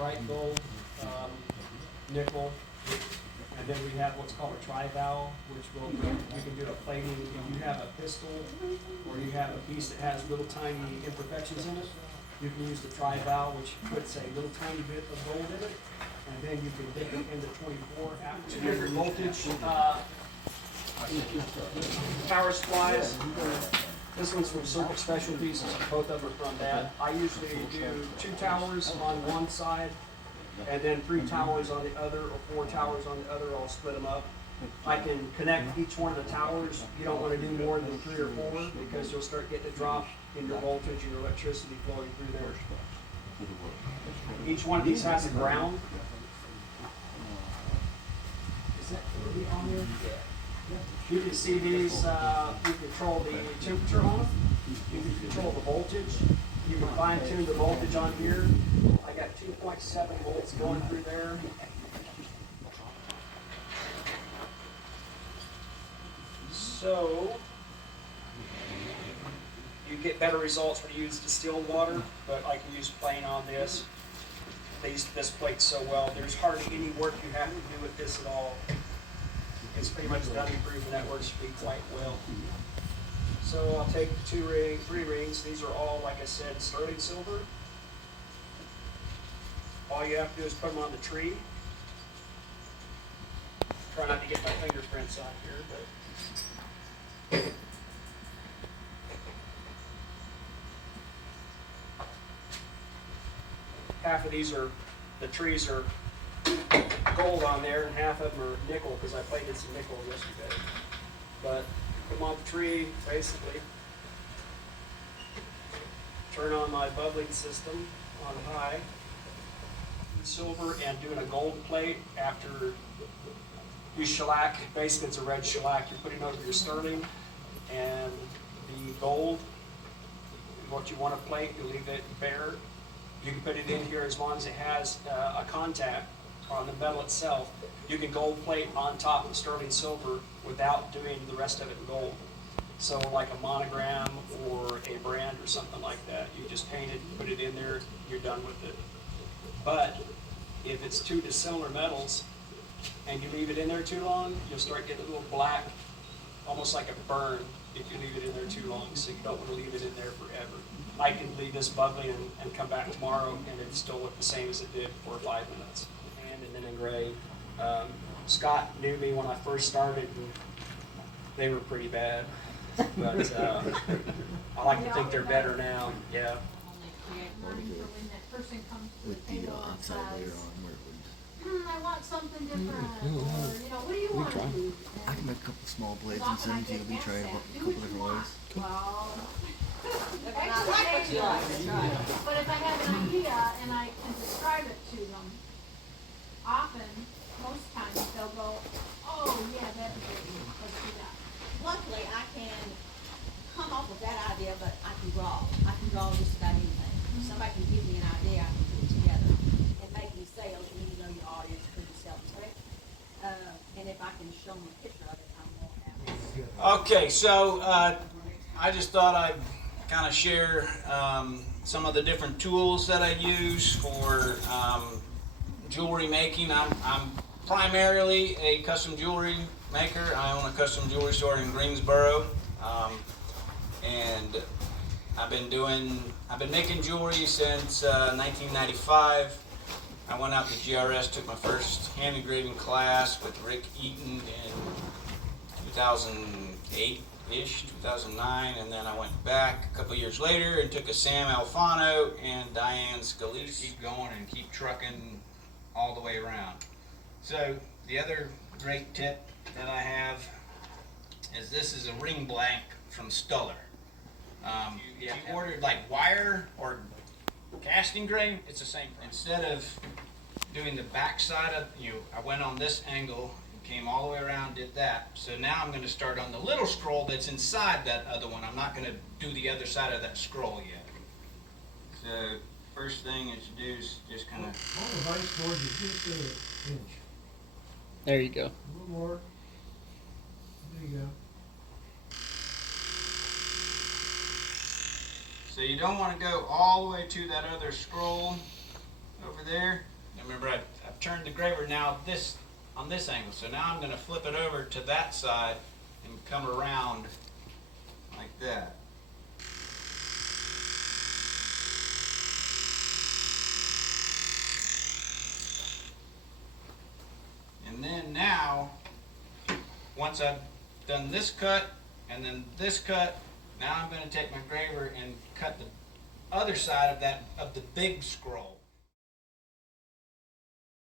bright gold, nickel, and then we have what's called a tri-valve, which will, you can do a plating. If you have a pistol or you have a piece that has little tiny imperfections in it, you can use the tri-valve, which puts a little tiny bit of gold in it, and then you can dip it into 24 after 2 different voltage power supplies. This one's from Circuit Specialties, both of them are from that. I usually do 2 towers on one side, and then 3 towers on the other, or 4 towers on the other. I'll split them up. I can connect each one of the towers. You don't want to do more than 3 or 4 because you'll start getting a drop in your voltage and your electricity flowing through there. Each one of these has a ground. Is that really on here? You can see these, you control the temperature on them. You can control the voltage. You can fine tune the voltage on here. I got 2.7 volts going through there. So, you get better results when you use distilled water, but I can use plain on this. This plates so well. There's hardly any work you have to do with this at all. It's pretty much dummy proof, and that works for me quite well. So I'll take the 3 rings. These are all, like I said, sterling silver. All you have to do is put them on the tree. Try not to get my fingerprints on here, but half of these are, the trees are gold on there, and half of them are nickel because I plated some nickel yesterday. But put them on the tree, basically. Turn on my bubbling system on high. Silver and doing a gold plate after you shellac. Basically, it's a red shellac. You're putting over your sterling and the gold. What you want to plate, you leave it bare. You can put it in here as long as it has a contact on the metal itself. You can gold plate on top of sterling silver without doing the rest of it in gold. So like a monogram or a brand or something like that, you just paint it, put it in there, you're done with it. But if it's 2 dissimilar metals and you leave it in there too long, you'll start getting a little black, almost like a burn if you leave it in there too long. So you don't want to leave it in there forever. I can leave this bubbling and come back tomorrow and it still look the same as it did for 5 minutes. And then engrave. Scott knew me when I first started, and they were pretty bad. But I like to think they're better now. Yeah. I want something different, or, what do you want? I can make a couple small blades and send them to you. We try it a couple different ways. Well, but if I have an idea and I can describe it to them, often, most times, they'll go, oh, yeah, that's good, let's do that. Luckily, I can come up with that idea, but I can draw. I can draw just about anything. If somebody can give me an idea, I can put it together and make me sales, and you know your audience couldn't sell it. And if I can show them a picture of it, I'm more happy. Okay, so I just thought I'd kind of share some of the different tools that I use for jewelry making. I'm primarily a custom jewelry maker. I own a custom jewelry store in Greensboro, and I've been making jewelry since 1995. I went out to GRS, took my first hand engraving class with Rick Eaton in 2008-ish, 2009, and then I went back a couple years later and took a Sam Alfano and Diane Scalise. Keep going and keep trucking all the way around. So the other great tip that I have is this is a ring blank from Stuller. If you ordered like wire or casting grain, it's the same thing. Instead of doing the back side of, I went on this angle and came all the way around, did that. So now I'm going to start on the little scroll that's inside that other one. I'm not going to do the other side of that scroll yet. So first thing that you do is just kind of... On the baseboard, you just do an inch. There you go. A little more. There you go. So you don't want to go all the way to that other scroll. over there. And remember, I've turned the graver now on this angle. So now I'm going to flip it over to that side and come around like that. And then now, once I've done this cut and then this cut, now I'm going to take my graver and cut the other side of the big scroll.